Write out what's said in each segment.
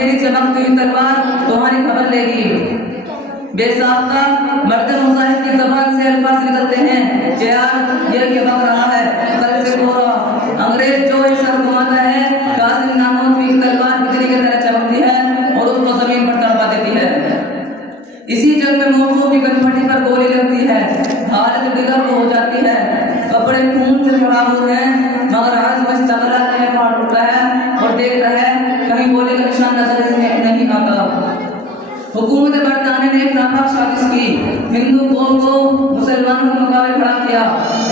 میری چمکتی ہوئی تلوار تمہاری خبر لے گی۔ بے ساختہ مرد مظاہر کی زبان سے الفاظ نکلتے ہیں کہ یار یہ کیا بک رہا ہے، کل سے گورا انگریز جو ہی سر گھماتا ہے قاسم ناموت کی تلوار بجلی کی طرح چمکتی ہے اور اس کو زمین پر تڑپا دیتی ہے۔ اسی جنگ میں موضوع کی گنپٹی پر گولی لگتی ہے، حالت دیگر کو ہو جاتی ہے، کپڑے خون سے خراب ہوئے ہیں مگر آج بس چکرا کے پاڑ اٹھتا ہے اور دیکھتا ہے کہیں گولی کا نشان نظر میں نہیں آتا۔ حکومت برطانیہ نے ایک ناپاک سازش کی، ہندو قوم کو مسلمانوں کے مقابلے کھڑا کیا۔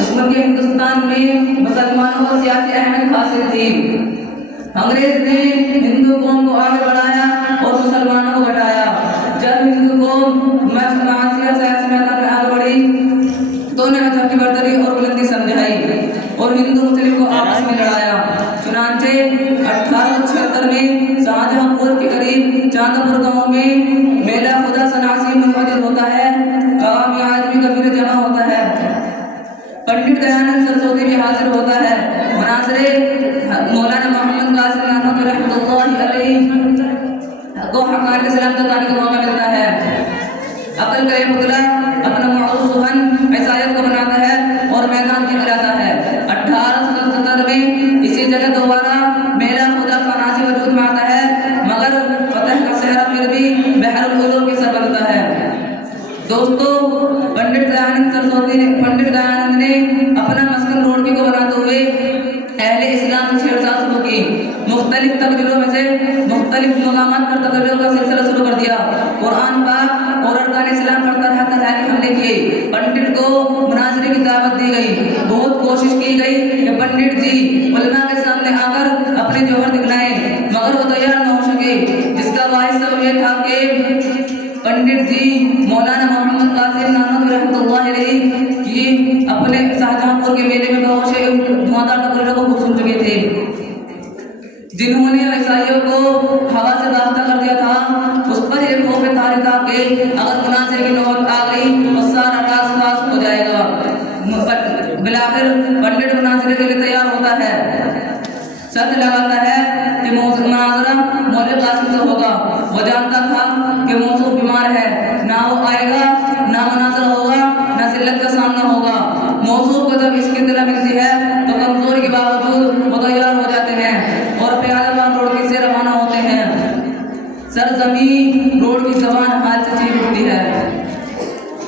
اس ملک ہندوستان میں مسلمانوں کو سیاسی اہمیت حاصل تھی۔ انگریز نے ہندو قوم کو آگے بڑھایا اور مسلمانوں کو گھٹایا۔ جب ہندو قوم معاشی اور سیاسی میدان میں آگے بڑھی تو انہیں مذہب کی برتری اور بلندی سمجھائی اور ہندو مسلم کو آپس میں لڑایا۔ چنانچہ 1876 میں شاہجہاں پور کے قریب چاندپور گاؤں میں میلہ خدا سناسی منعقد ہوتا ہے، عوامی آدمی کا بھیڑ جمع ہوتا ہے، پنڈت دیانند سرسوتی بھی حاضر ہوتا ہے۔ مناظرے مولانا محمد قاسم نانوتوی رحمۃ اللہ علیہ کو حقانی اسلام بتانے کا موقع ملتا ہے۔ عقل کا یہ پتلا اپنا معروف سخن عیسائیت کو بناتا ہے اور میدان دکھلاتا ہے۔ 1877 میں اسی جگہ دوبارہ میلہ خدا سناسی وجود میں آتا ہے مگر فتح کا صحرا پھر بھی بحر العلوم کی سر بنتا ہے۔ دوستو، پنڈت دیانند نے اپنا مسکن روڑکی کو بناتے ہوئے اہل اسلام سے چھیڑچھاڑ شروع کی۔ مختلف تقریروں میں سے مختلف مقامات پر تقریروں کا سلسلہ شروع کر دیا۔ قرآن پاک اور ارکان اسلام پر طرح طرح کے حملے کیے۔ پنڈت کو مناظرے کی دعوت دی گئی، بہت کوشش کی گئی کہ پنڈت جی علماء کے سامنے آ کر اپنے جوہر دکھلائیں مگر وہ تیار نہ ہو سکے، جس کا واحد سبب یہ تھا کہ پنڈت جی مولانا محمد قاسم نانوتوی رحمۃ اللہ علیہ کی اپنے شاہجہاں پور کے میلے میں بہت سے دھواندار تقریروں کو خود سن چکے تھے، جنہوں نے عیسائیوں کو ہوا سے داختہ کر دیا تھا۔ اس پر ایک خوف طاری تھا کہ اگر مناظرے کی نوبت آ گئی تو سارا راز فاش ہو جائے گا۔ بلاخر پنڈت مناظرے کے لیے تیار ہوتا ہے، شرط لگاتا ہے کہ مناظرہ مولوی قاسم سے ہوگا۔ وہ جانتا تھا کہ موضوع بیمار ہے، نہ وہ آئے گا، نہ مناظرہ ہوگا، نہ ذلت کا سامنا ہوگا۔ موضوع کو جب اس کی اطلاع ملتی ہے تو کمزوری کے باوجود وہ تیار ہو جاتے ہیں اور پیادہ روڈ سے روانہ ہوتے ہیں۔ سرزمین روڈ کی زبان حال سے چیخ اٹھتی ہے۔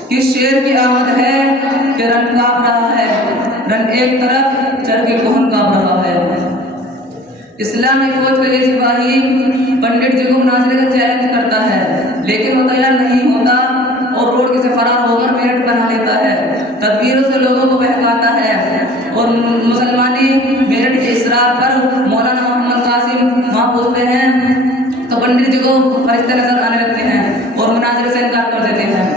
کس شیر کی آمد ہے کہ رن کانپ رہا ہے، رن ایک طرف چل کے کوہن کانپ رہا ہے۔ اسلامی فوج کا یہ سپاہی پنڈت جی کو مناظرے کا چیلنج کرتا ہے لیکن وہ تیار نہیں ہوتا اور روڈ سے فرار ہو کر میرٹھ بنا لیتا ہے، تدبیروں سے لوگوں کو بہکاتا ہے اور مسلمانی میرٹھ کے اسرار پر مولانا محمد قاسم وہاں پہنچتے ہیں تو پنڈت جی کو فرشتے نظر آنے لگتے ہیں اور مناظرے سے انکار کر دیتے ہیں۔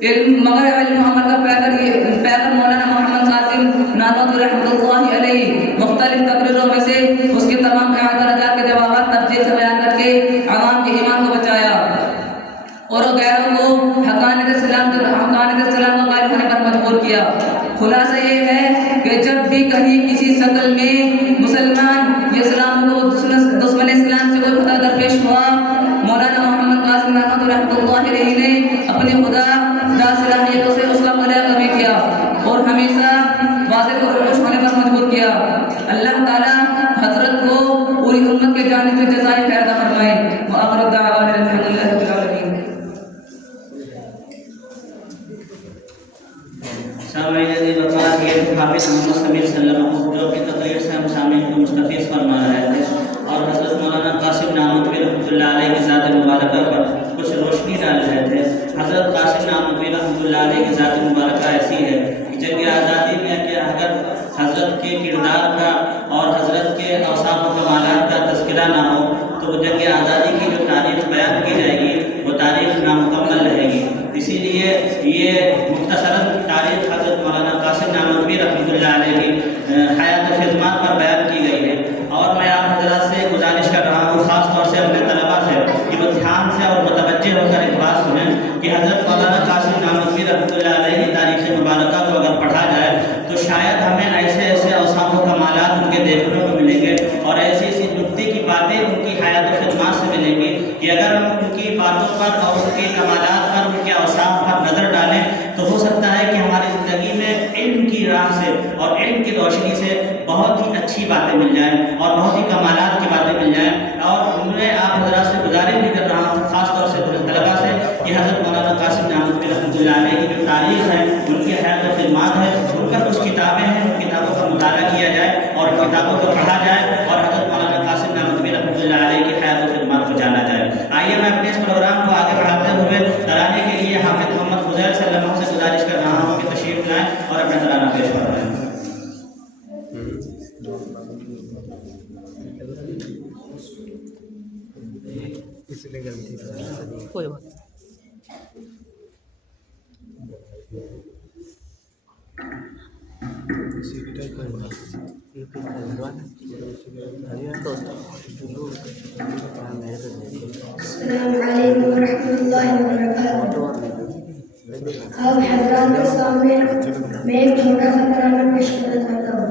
مگر علم عمل کا پیکر مولانا محمد قاسم نانوتوی رحمۃ اللہ علیہ مختلف تقریروں میں سے اس کے تمام اعتراضات کے جوابات تفصیل سے بیان کر کے عوام کے ایمان کو بچایا اور غیروں کو حقانیت اسلام کا قائل ہونے پر مجبور کیا۔ خلاصہ یہ ہے کہ جب بھی کہیں کسی شکل میں مسلمان یا اسلام کو دشمن اسلام سے کوئی خطا درپیش ہوا، مولانا محمد قاسم نانوتوی رحمۃ اللہ علیہ نے اپنی خدا صلاحیتوں سے اس کا مداح کبھی کیا اور ہمیشہ واضح کو خوش ہونے پر مجبور کیا۔ اللہ تعالیٰ حضرت کو پوری امت کے جانب سے جزائے خیر عطا فرمائے۔ وآخر دعوانا الحمد للہ رب العالمین۔ سامعین عزیز برکات یہ حافظ محمد سمیع صلی اللہ علیہ وسلم جو اپنی تقریر سے ہم سامعین کو مستفیض فرما رہے تھے اور حضرت مولانا قاسم نانوتوی رحمۃ اللہ علیہ کی ذات مبارکہ پر کچھ روشنی ڈال رہے تھے۔ حضرت قاسم نانوتوی رحمۃ اللہ علیہ کی ذات مبارکہ ایسی ہے کہ جنگ آزادی میں کہ اگر حضرت کے کردار کا اور حضرت کے اوصاف و کمالات کا تذکرہ نہ ہو تو وہ جنگ آزادی کی جو تاریخ بیان کی جائے گی وہ تاریخ نامکمل رہے گی۔ اسی لیے یہ مختصراً تاریخ حضرت مولانا قاسم نانوتوی رحمۃ اللہ علیہ کی حیات و خدمات پر بیان کی گئی ہے اور میں آپ حضرات سے گزارش کر رہا ہوں، خاص طور سے اپنے طلباء سے کہ وہ دھیان سے اور متوجہ ہو کر ایک بات سنیں کہ حضرت مولانا قاسم نانوتوی رحمۃ اللہ علیہ کی تاریخ مبارکہ کو اگر پڑھا جائے تو شاید ہمیں ایسے اوصاف و کمالات ان کے دیکھنے کو ملیں گے اور ایسی نکتے کی باتیں ان کی حیات و خدمات سے کہ اگر ہم ان کی باتوں پر اور ان کے کمالات پر، ان کے اوصاف پر نظر ڈالیں تو ہو سکتا ہے کہ ہماری زندگی میں علم کی راہ سے اور علم کی روشنی سے بہت ہی اچھی باتیں مل جائیں اور بہت ہی کمالات کی باتیں مل جائیں. اور میں آپ حضرات سے گزارش بھی کر رہا ہوں، خاص طور سے طلباء سے، کہ حضرت مولانا قاسم نعمتوی رحمۃ اللہ علیہ کی جو تاریخ ہے، ان کی حیات و خدمات ہے، ان پر کچھ کتابیں ہیں، ان کتابوں کا مطالعہ کیا جائے اور ان کتابوں کو پڑھا جائے اور حضرت مولانا قاسم نعمتوی رحمۃ اللہ علیہ کی حیات و خدمات کو جانا جائے. آئیے میں اپنے اس پروگرام کو آگے بڑھاتے ہوئے ترانے کے لیے حافظ محمد فضیل صلی اللہ علیہ وسلم سے گزارش کر رہا ہوں کہ تشریف لائیں اور اپنا ترانہ پیش فرمائیں. کوئی بات السلام علیکم ورحمۃ اللہ وبرکاتہ. آپ حضرات کے سامنے میں ایک چھوٹا سا ترانہ پیش کرنا چاہتا ہوں.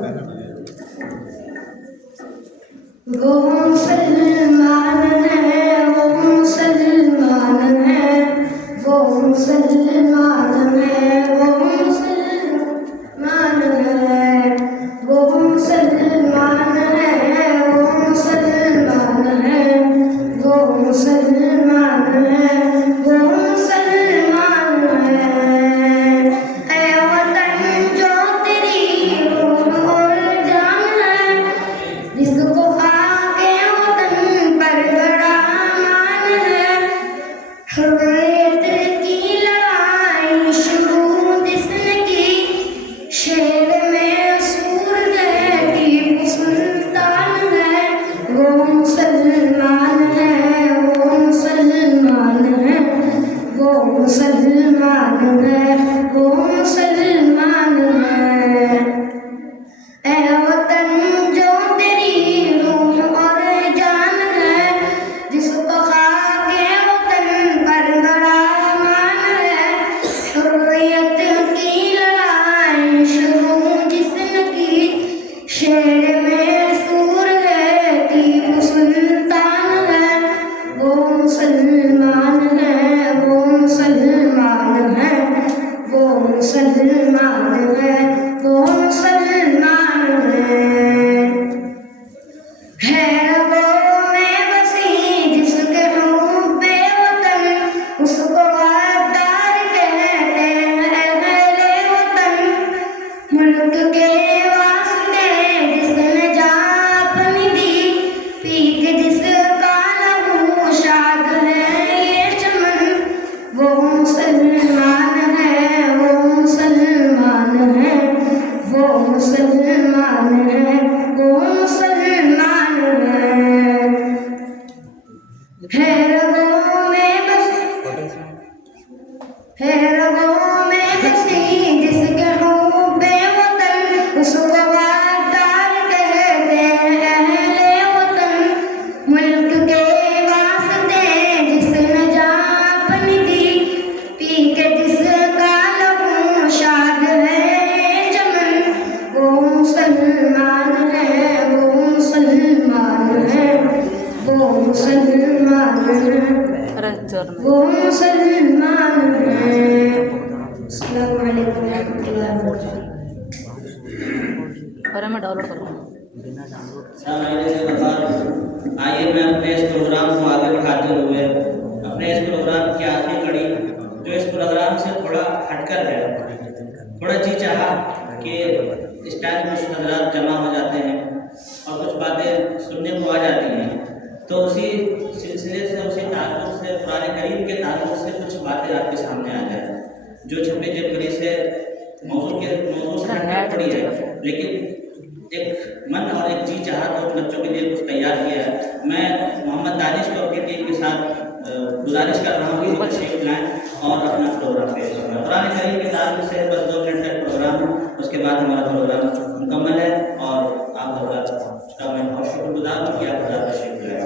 وہ مسلمان ہے، وہ مسلمان ہے، وہ مسلمان ہے، وہ مسلمان ہے، وہ مسلمان ہے، وہ مسلمان ہے، وہ مسلمان ہے، وہ مسلمان ہے. اے وطن جو تیری روح اور جان ہے، جس کو خاک وطن پر بڑا مان ہے. حریت کی لڑائی شروع جس نے کی، شیر میں سور ہے، ٹیپو سلطان ہے. وہ مسلمان ہے، وہ مسلمان ہے، وہ مسلمان ہے، وہ مسلمان ہے. اے وطن جو تیری روح اور جان ہے، جس کو خاک وطن پر بڑا مان ہے. حریت کی لڑائی شروع جس نے کی، شیر میں سور ہے، ٹیپو سلطان ہے. وہ مسلمان ہے، وہ مسلمان ہے، وہ مسلمان ہے، وہ مسلمان ہے. ہے وہ میں بسی جس کے حب وطن، اس کو غدار کہتے ہیں اہل وطن. ملک کے واسطے جس نے جان اپنی دی، پی کے جس کا لہو شاد ہے یہ چمن. وہ مسلمان ہے، وہ مسلمان ہے، وہ مسلمان ہے، وہ مسلمان ہے. ہے رگوں میں بس، ہے رگوں میں بسی جس کے حب وطن، اس کو غدار کہتے ہیں اہل وطن. ملک کے واسطے جس نے جان اپنی دی، پی کے جس کا لہو شاد ہے چمن. وہ مسلمان ہے، وہ مسلمان ہے، وہ مسلمان ہے، وہ مسلمان ہے. السلام علیکم ورحمۃ اللہ وبرکاتہ. ارے میں ڈاؤن لوڈ کروں گا. آئیے میں اپنے اس پروگرام کو آگے بڑھاتے ہوئے اپنے اس پروگرام کی آخری کڑی، جو اس پروگرام سے تھوڑا ہٹ کر ہے، تھوڑا جی چاہا کہ اس ٹائم کچھ حضرات جمع ہو جاتے ہیں اور کچھ باتیں سننے کو آ جاتی ہیں، تو اسی سلسلے سے، اسی تعلق سے، قرآن کریم کے تعلق سے کچھ باتیں آپ کے سامنے آ جائیں جو چھپے جبری سے موضوع سے ہٹ کر پڑی ہے، لیکن ایک من اور ایک جی چاہا تو بچوں کے لیے کچھ تیار کیا ہے. میں محمد دانش کو اپنی ٹیم کے ساتھ گزارش کر رہا ہوں کہ وہ تشریف لائیں اور اپنا پروگرام پیش کریں. قرآن کریم کے تعلق سے بس 2 منٹ تک پروگرام ہے، اس کے بعد ہمارا پروگرام مکمل ہے اور آپ حضرات کا میں بہت شکر گزار ہوں کہ آپ حضرات تشریف لائیں.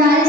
40,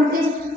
29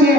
6।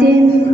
3